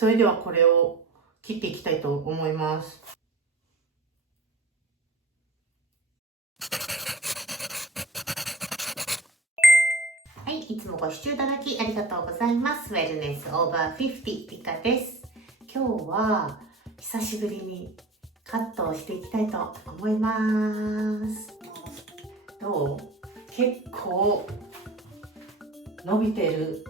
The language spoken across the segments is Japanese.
それではこれを切っていきたいと思います。はい、いつもご視聴いただきありがとうございます。ウェルネスオーバー50リカです。今日は久しぶりにカットをしていきたいと思います。どう？結構伸びてる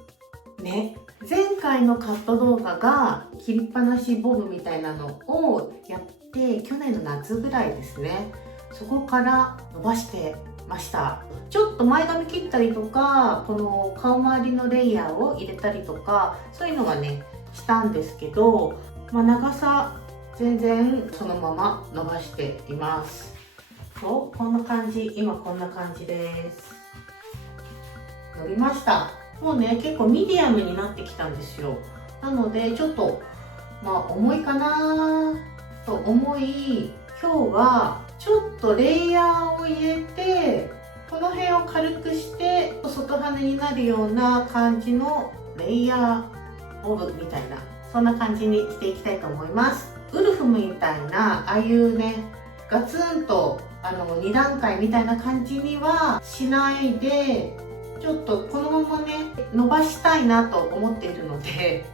ね。前回のカット動画が切りっぱなしボブみたいなのをやって去年の夏ぐらいですね。そこから伸ばしてました。ちょっと前髪切ったりとか、この顔周りのレイヤーを入れたりとか、そういうのはねしたんですけど、長さ全然そのまま伸ばしています。そう、こんな感じ。今こんな感じです。伸びました。もうね結構ミディアムになってきたんですよ。なのでちょっと重いかなと思い、今日はちょっとレイヤーを入れてこの辺を軽くして外羽になるような感じのレイヤーボブみたいな、そんな感じにしていきたいと思います。ウルフみたいなああいうねガツンと2段階みたいな感じにはしないで、ちょっとこのままね伸ばしたいなと思っているので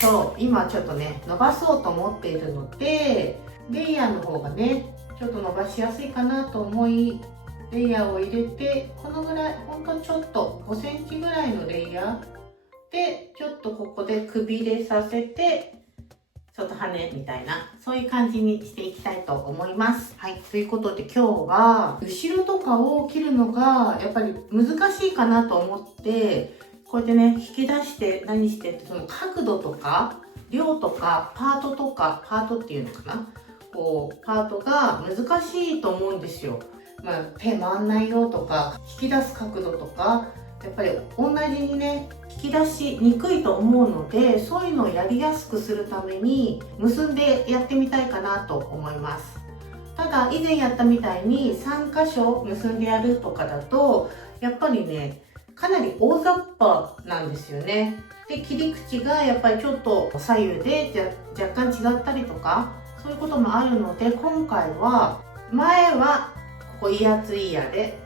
そう今ちょっとね伸ばそうと思っているので、レイヤーの方がねちょっと伸ばしやすいかなと思い、レイヤーを入れてこのぐらい、ほんとちょっと5センチぐらいのレイヤーでちょっとここでくびれさせて外羽みたいな、そういう感じにしていきたいと思います。はい、ということで今日は後ろとかを切るのがやっぱり難しいかなと思って、こうやってね引き出して何してって、その角度とか量とかパートとか、パートっていうのかな、こうパートが難しいと思うんですよ。手回んないよとか、引き出す角度とかやっぱり同じにね引き出しにくいと思うので、そういうのをやりやすくするために結んでやってみたいかなと思います。ただ以前やったみたいに3箇所結んでやるとかだとやっぱりねかなり大雑把なんですよね。で切り口がやっぱりちょっと左右で若干違ったりとか、そういうこともあるので、今回は前はここイヤーツイヤーで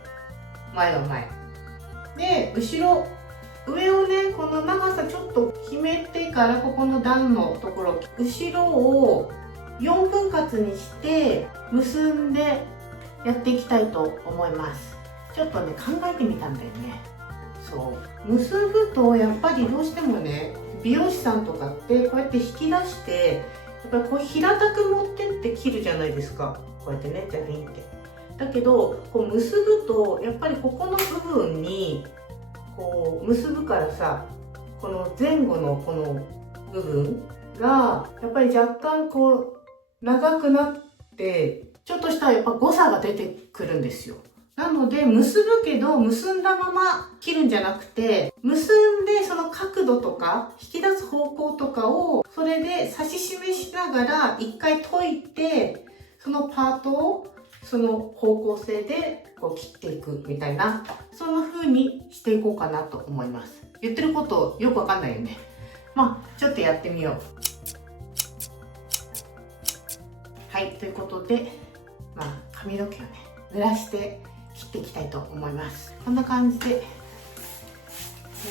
前は前で、後ろ上をねこの長さちょっと決めてから、ここの段のところ後ろを4分割にして結んでやっていきたいと思います。ちょっとね考えてみたんだよね。そう結ぶとやっぱりどうしてもね、美容師さんとかってこうやって引き出してやっぱりこう平たく持ってって切るじゃないですか。こうやってねジャリンって。だけどこう結ぶとやっぱりここの部分にこう結ぶからさ、この前後のこの部分がやっぱり若干こう長くなってちょっとしたやっぱ誤差が出てくるんですよ。なので結ぶけど結んだまま切るんじゃなくて、結んでその角度とか引き出す方向とかをそれで指し示しながら一回解いて、そのパートをその方向性でこう切っていくみたいな、そんな風にしていこうかなと思います。言ってることよくわかんないよね。ちょっとやってみよう。はい、ということで髪の毛をね濡らして切っていきたいと思います。こんな感じで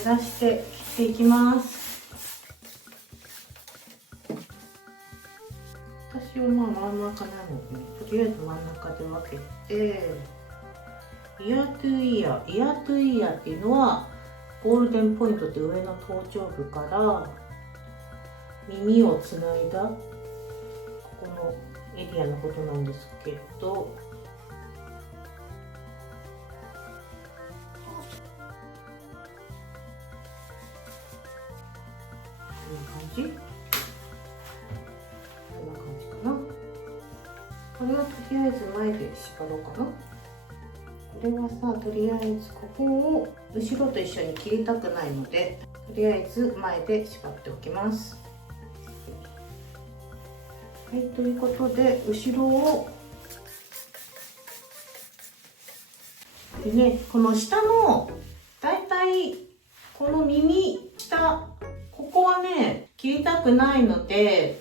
濡らして切っていきます。私は真ん中なので、とりあえず真ん中で分けて、イヤートゥイヤー、イヤートゥイヤーっていうのはゴールデンポイントって上の頭頂部から耳をつないだここのエリアのことなんですけど、こんな感じ、こんな感じかな。これはとりあえず前で縛ろうかな。これはさ、とりあえずここを後ろと一緒に切りたくないので、とりあえず前で縛っておきます。はい、ということで後ろをでね、この下のだいたいこの耳下、ここはね切りたくないので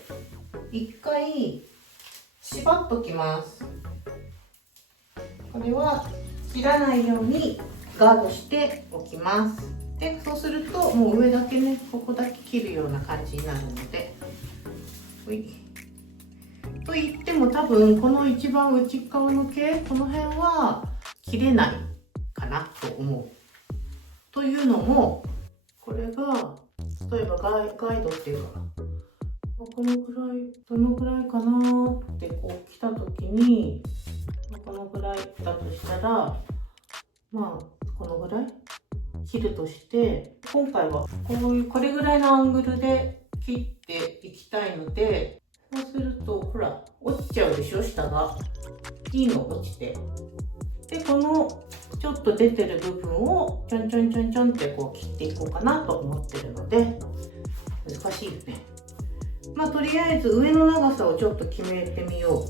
一回縛っときます。これは切らないようにガードしておきます。でそうするともう上だけね、ここだけ切るような感じになるので、と言っても多分この一番内側の毛、この辺は切れないかなと思う。というのも、これが例えばガイドっていうか、このぐらい、どのぐらいかなってこう来た時に、このぐらいだとしたら、まあこのぐらい切るとして、今回はこれぐらいのアングルで切っていきたいので、そうするとほら落ちちゃうでしょ、下がいいの落ちて。でこのちょっと出てる部分をちょんちょんちょんちょんってこう切っていこうかなと思ってるので、難しいよね。まあとりあえず上の長さをちょっと決めてみよう。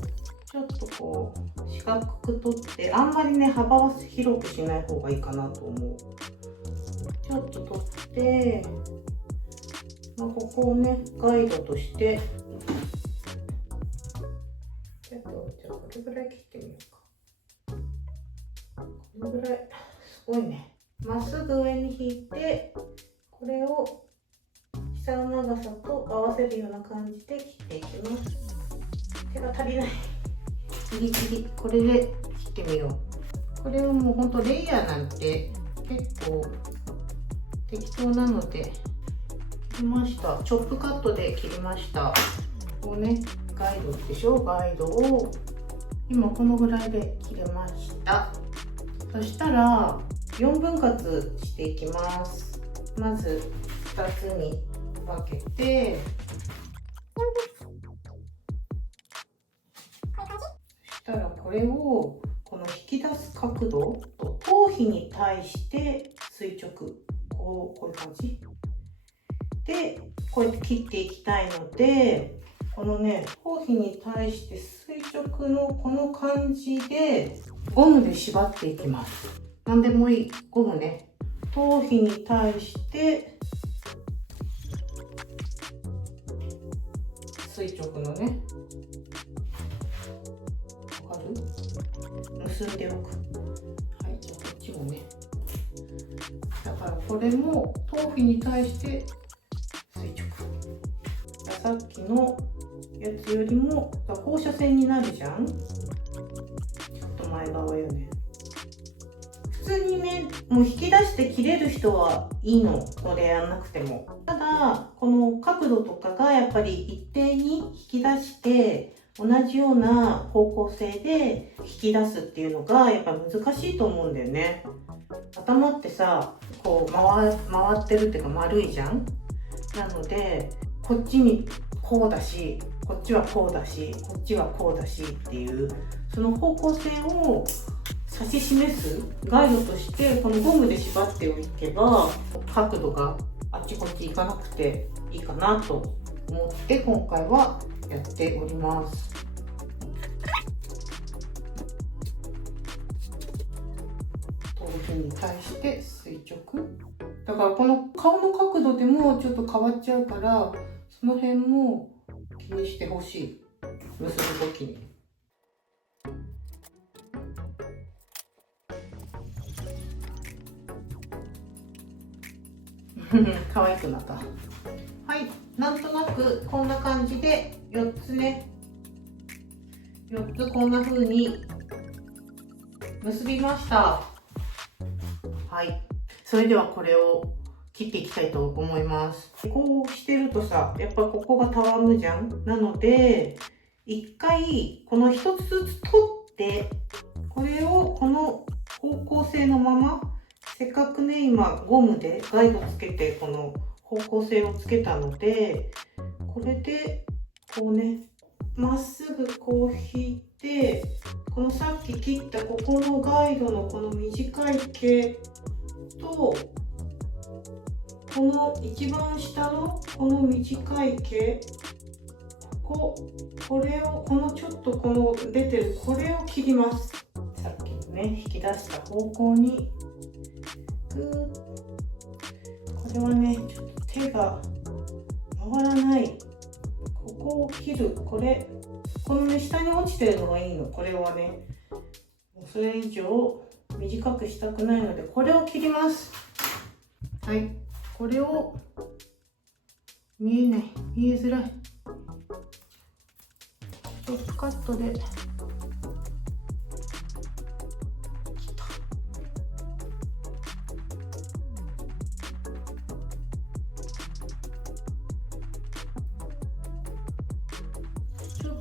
ちょっとこう四角く取って、あんまりね幅は広くしない方がいいかなと思う。ちょっと取って、まあ、ここをねガイドとして、じゃあこれぐらい切ってみようか。このぐらい、すごいね。まっすぐ上に引いて、これを下の長さと合わせるような感じで切っていきます。手が足りない。ギリギリ、これで切ってみよう。これをもうほんとレイヤーなんて結構適当なので切りました。チョップカットで切りました。こうね、ガイドでしょ、ガイドを今このぐらいで切れました。そしたら4分割していきます。まず2つに分けて、そしたらこれをこの引き出す角度と頭皮に対して垂直、こういう感じでこうやって切っていきたいので、このね頭皮に対して垂直のこの感じでゴムで縛っていきます。何でもいいゴムね、頭皮に対して垂直のね、わかる？結んでおく。はい、じゃあこっちもね。だからこれも頭皮に対して垂直。さっきのやつよりも放射線になるじゃん。ちょっと前側よね。普通にね、もう引き出して切れる人はいいの、それやんなくても。ただこの角度とかがやっぱり一定に引き出して同じような方向性で引き出すっていうのがやっぱ難しいと思うんだよね。頭ってさ、こう回ってるっていうか丸いじゃん。なのでこっちにこうだし、こっちはこうだし、こっちはこうだしっていうその方向性を指し示すガイドとしてこのゴムで縛っておけば角度があっちこっち行かなくていいかなと思って今回はやっております。頭皮に対して垂直だから、この顔の角度でもちょっと変わっちゃうから、その辺も気にしてほしい、結ぶ時に。可愛くなった。はい、なんとなくこんな感じで4つね、4つこんな風に結びました。はい、それではこれを切っていきたいと思います。こうしてるとさ、やっぱここがたわむじゃん。なので一回この1つずつ取って、これをこの方向性のまま、せっかくね今ゴムでガイドつけてこの方向性をつけたので、これでこうねまっすぐこう引いて、このさっき切ったここのガイドのこの短い毛とこの一番下のこの短い毛、これをこのちょっとこの出てるこれを切ります。さっきのね引き出した方向にグーッ。これはねちょっと手が変わらない。ここを切る。このね、下に落ちてるのがいいの。これはね、それ以上短くしたくないので、これを切ります。はい、これを見えづらい。ショートカットで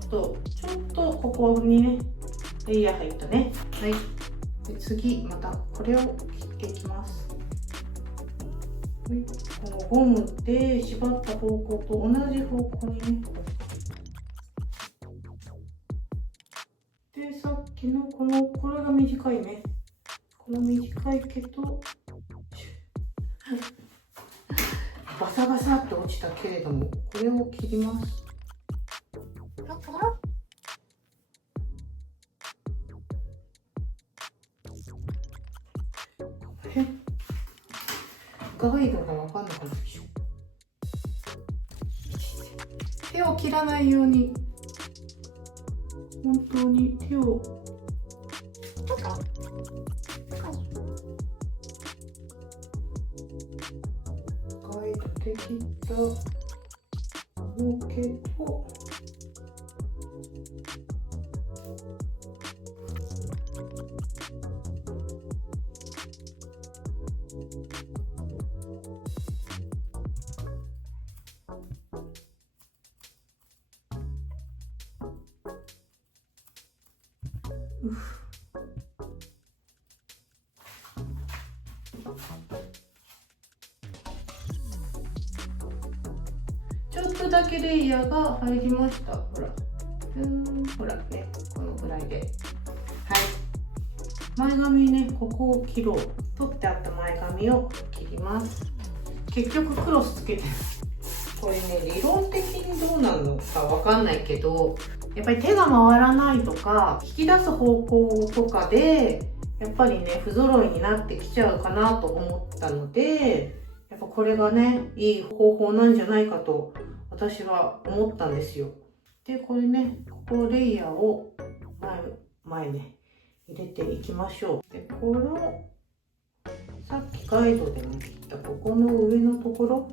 ちょっとここにねレイヤー入ったね。はい。で次またこれを切っていきます。はい、このゴムで縛った方向と同じ方向にね。でさっきのこれが短いね。この短いけどバサバサって落ちたけれども、これを切ります。ガイドが分かんなかったでしょ。手を切らないように、本当に手をガイドで切ったロケとちょっとだけレイヤーが入りました。ほら、ほらね、このぐらいで。はい。前髪ね、ここを切ろう。取ってあった前髪を切ります。結局クロスつけてる。これね、理論的にどうなのかわかんないけど、やっぱり手が回らないとか、引き出す方向とかで、やっぱりね、不揃いになってきちゃうかなと思ったので、やっぱこれがね、いい方法なんじゃないかと私は思ったんですよ。で、これね、ここレイヤーを前ね、入れていきましょう。で、この、さっきガイドでね、切ったここの上のところ、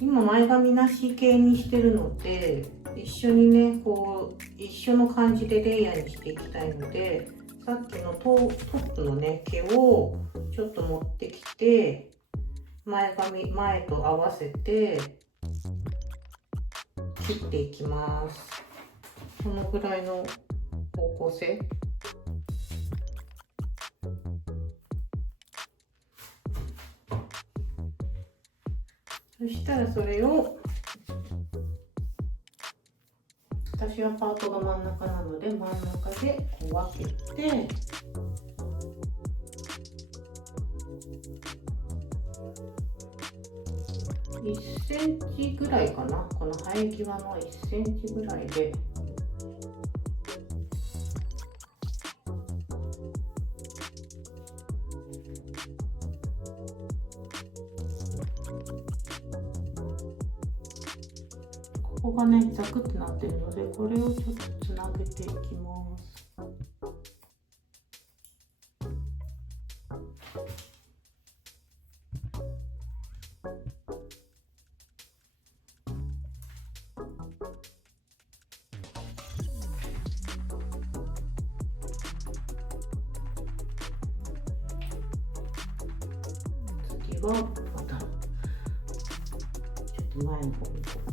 今前髪なし系にしてるので、一緒にね、こう一緒の感じでレイヤーにしていきたいので、さっきのトップのね毛をちょっと持ってきて、前と合わせて切っていきます。このぐらいの方向性。そしたらそれを、私はパートが真ん中なので真ん中でこう分けて、1センチぐらいかな、この生え際の1センチぐらいでここがねザクってなってるので、これをちょっとつなげていきます。次はまたちょっと前の方にこう。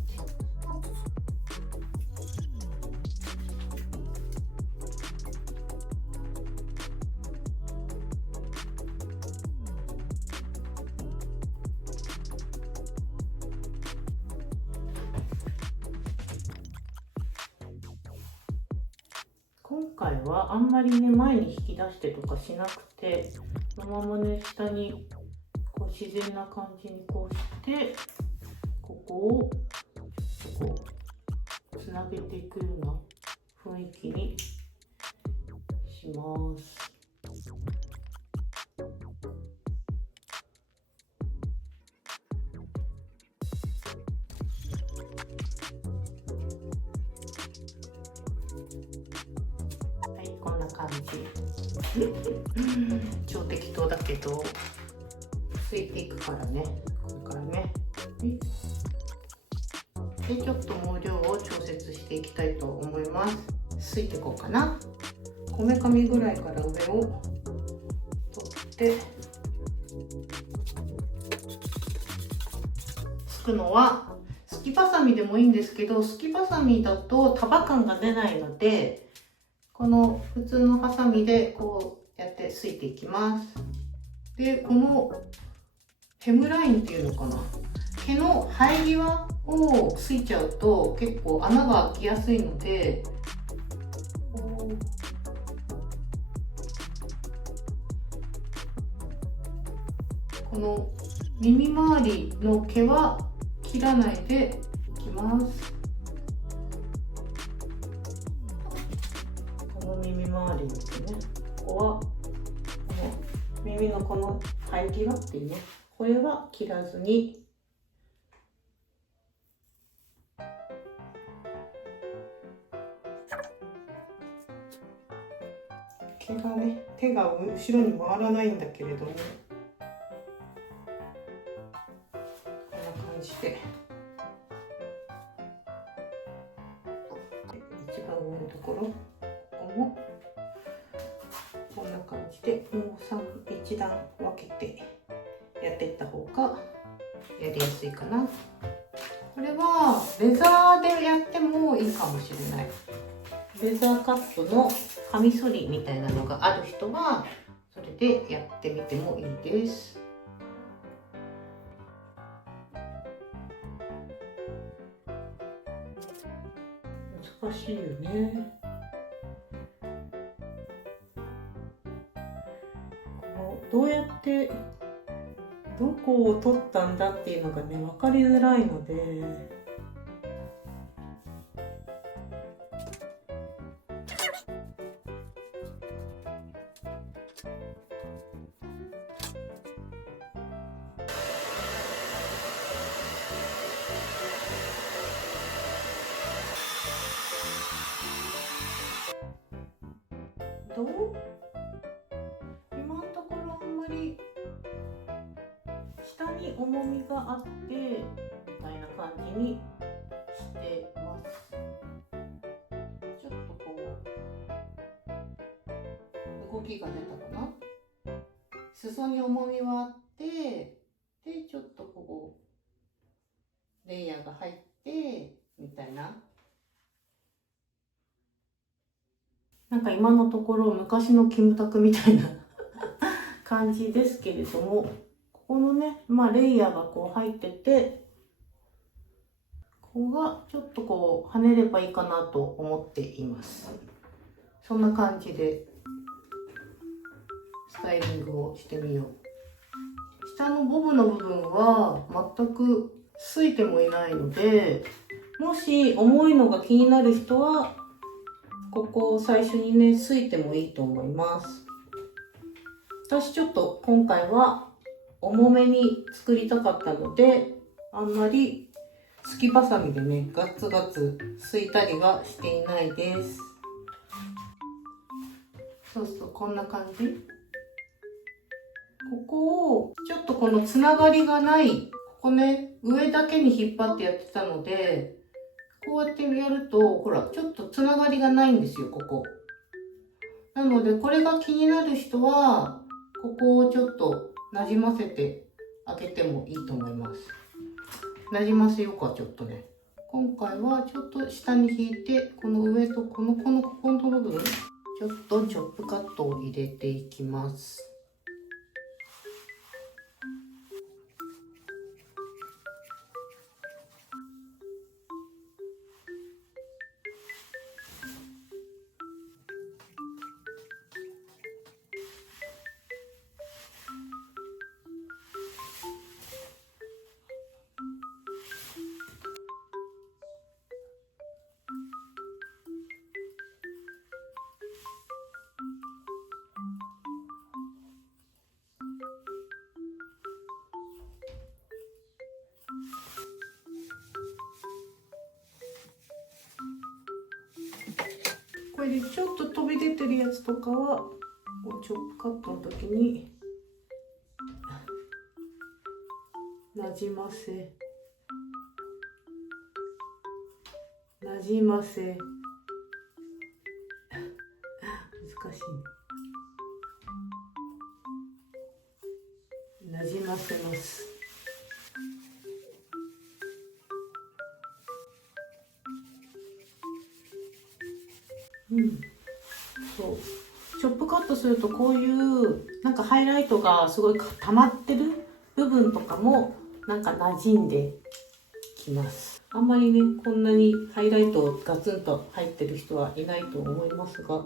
今回はあんまりね前に引き出してとかしなくて、そのままね下にこう自然な感じにこうしてここをちょっとこうつなげていくような雰囲気にします。感じ超適当だけどすいていくからね、これからね。でちょっと毛量を調節していきたいと思います。すいていこうかな。こめかみぐらいから上を取ってすくのはすきばさみでもいいんですけど、すきばさみだと束感が出ないので、この普通のハサミでこうやってすいていきます。でこのヘムラインっていうのかな、毛の生え際をすいちゃうと結構穴が開きやすいので、この耳周りの毛は切らないでいきます。この耳周りですね、ここはこの耳のこの生え際っていうね、これは切らずに毛がね、手が後ろに回らないんだけれども、こんな感じで一番上のところ、ここもこんな感じでもう一段分けてやっていった方がやりやすいかな。これはレザーでやってもいいかもしれない。レザーカットのカミソリみたいなのがある人はそれでやってみてもいいです。難しいよね。どうやってどこを取ったんだっていうのがね、分かりづらいので、今のところあんまり下に重みがあってみたいな感じにしてます。ちょっとこう動きが出たかな。裾に重みはあって、でちょっとこうレイヤーが入ってみたいな。なんか今のところ昔のキムタクみたいな感じですけれども、ここのね、レイヤーがこう入ってて、ここがちょっとこう跳ねればいいかなと思っています。そんな感じでスタイリングをしてみよう。下のボブの部分は全くついてもいないので、もし重いのが気になる人はここを最初にねついてもいいと思います。私ちょっと今回は重めに作りたかったので、あんまりすきばさみでねガツガツすいたりはしていないです。そうそう、こんな感じ。ここをちょっとこのつながりがない、ここね上だけに引っ張ってやってたので、こうやってやるとほらちょっとつながりがないんですよ、ここ。なのでこれが気になる人はここをちょっとなじませてあげてもいいと思います。なじませようか、ちょっとね。今回はちょっと下に引いて、この上とここの部分ちょっとチョップカットを入れていきます。これでちょっと飛び出てるやつとかはチョップカットの時になじませ難しいね。なじませます。そうチョップカットするとこういうなんかハイライトがすごい溜まってる部分とかもなんか馴染んできます。あんまりねこんなにハイライトガツンと入ってる人はいないと思いますが、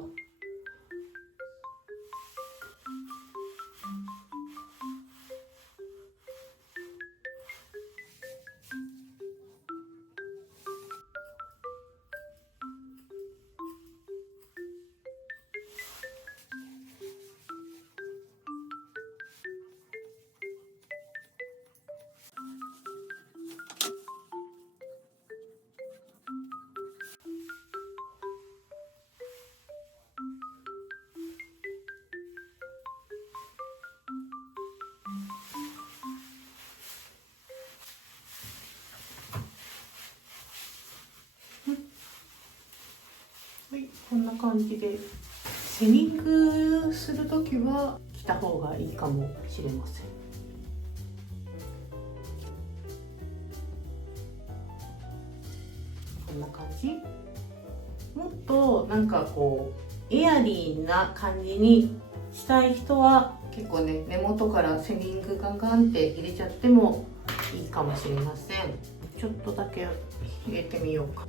はい、こんな感じでセニングするときは着た方がいいかもしれません。こんな感じ。もっとなんかこうエアリーな感じにしたい人は結構ね根元からセニングガンガンって入れちゃってもいいかもしれません。ちょっとだけ入れてみようか。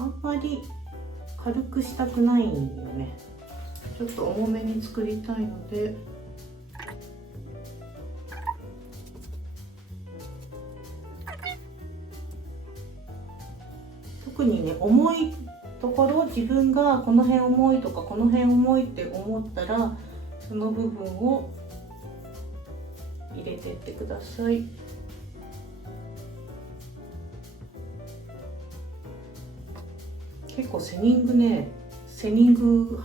あんまり軽くしたくないんだよね。ちょっと重めに作りたいので、特にね重いところ、自分がこの辺重いとかこの辺重いって思ったらその部分を入れてってください。結構セニング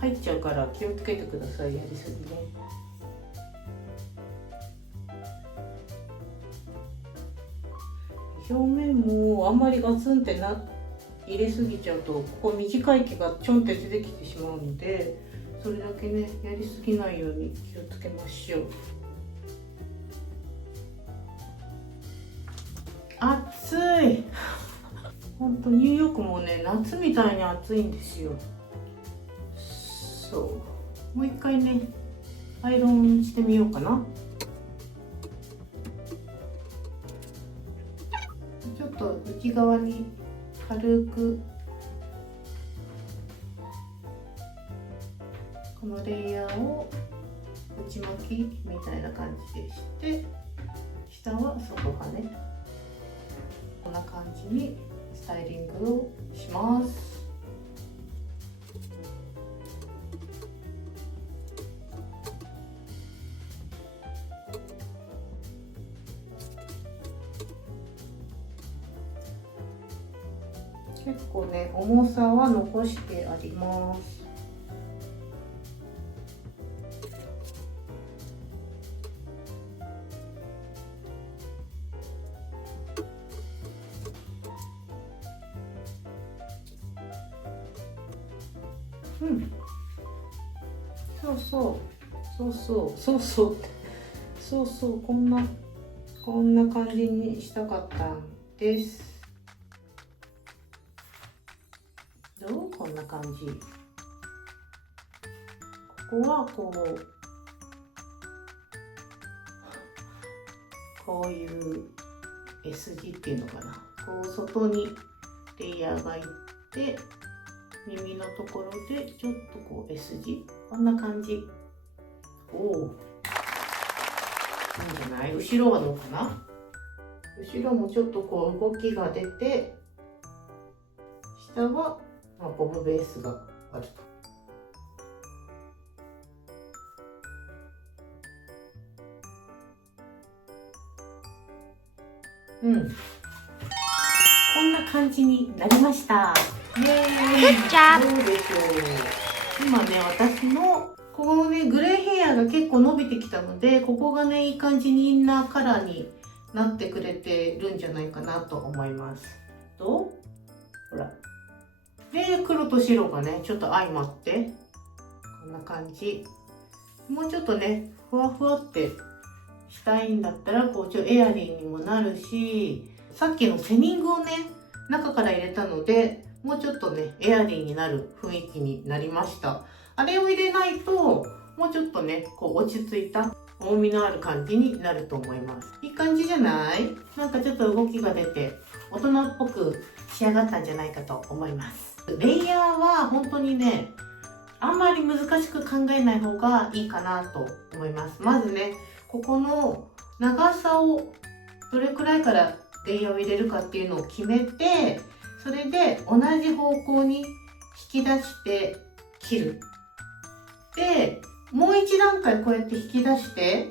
入っちゃうから気をつけてください。やりすぎね。表面もあんまりガツンって入れすぎちゃうとここ短い毛がちょんって出てきてしまうので、それだけねやりすぎないように気をつけましょう。暑い。ほんとニューヨークもね夏みたいに暑いんですよ。そうもう一回ねアイロンしてみようかな。ちょっと内側に軽くこのレイヤーを内巻きみたいな感じでして、下は外羽ね、こんな感じにスタイリングをします。結構ね重さは残してあります。そうこんな感じにしたかったんです。どう？こんな感じ。ここはこういう S 字っていうのかな、こう外にレイヤーがいって耳のところでちょっとこう S 字、こんな感じ。おお、いいんじゃない？後ろはどうかな？後ろもちょっとこう動きが出て、下はボブベースがあると。こんな感じになりました。イエーイ。Good job. どうでしょう。今ね、私のここのね、グレーヘアが結構伸びてきたので、ここがね、いい感じにインナーカラーになってくれてるんじゃないかなと思います。ほら。で、黒と白がね、ちょっと相まって、こんな感じ。もうちょっとね、ふわふわってしたいんだったら、こう、エアリーにもなるし、さっきのセニングをね、中から入れたので、もうちょっとね、エアリーになる雰囲気になりました。あれを入れないと、もうちょっとね、こう落ち着いた重みのある感じになると思います。いい感じじゃない？なんかちょっと動きが出て、大人っぽく仕上がったんじゃないかと思います。レイヤーは本当にね、あんまり難しく考えない方がいいかなと思います。まずね、ここの長さをどれくらいからレイヤーを入れるかっていうのを決めて、それで同じ方向に引き出して切る。で、もう一段階こうやって引き出して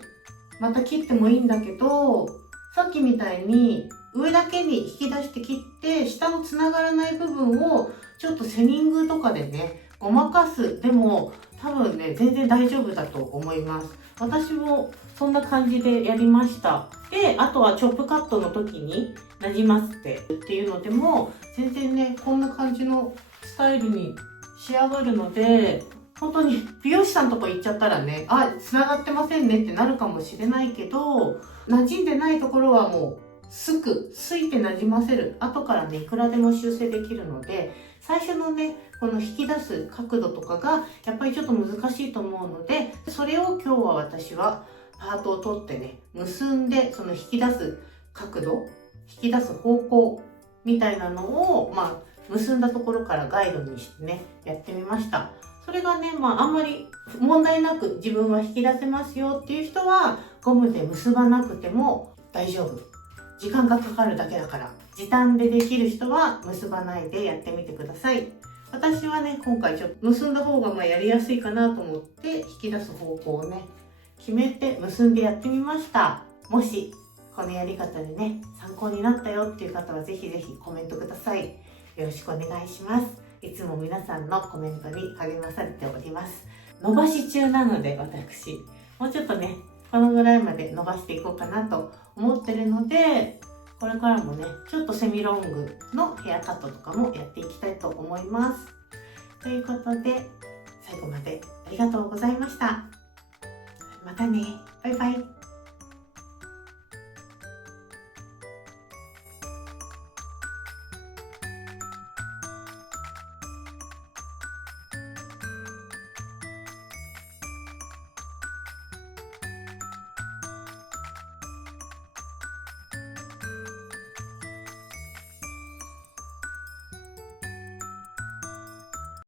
また切ってもいいんだけど、さっきみたいに上だけに引き出して切って下のつながらない部分をちょっとセニングとかでねごまかす。でも多分ね全然大丈夫だと思います。私もそんな感じでやりました。で、あとはチョップカットの時になじませてっていうのでも全然ねこんな感じのスタイルに仕上がるので、本当に美容師さんとか行っちゃったらね、繋がってませんねってなるかもしれないけど、馴染んでないところはもうすいて馴染ませる。後からねいくらでも修正できるので、最初のねこの引き出す角度とかがやっぱりちょっと難しいと思うので、それを今日は私はパートを取ってね結んで、その引き出す角度、引き出す方向みたいなのを結んだところからガイドにしてねやってみました。それがね、あんまり問題なく自分は引き出せますよっていう人はゴムで結ばなくても大丈夫。時間がかかるだけだから。時短でできる人は結ばないでやってみてください。私はね、今回ちょっと結んだ方がやりやすいかなと思って引き出す方向をね、決めて結んでやってみました。もしこのやり方でね、参考になったよっていう方はぜひぜひコメントください。よろしくお願いします。いつも皆さんのコメントに励まされております。伸ばし中なので私、もうちょっとね、このぐらいまで伸ばしていこうかなと思ってるので、これからもね、ちょっとセミロングのヘアカットとかもやっていきたいと思います。ということで、最後までありがとうございました。またね。バイバイ。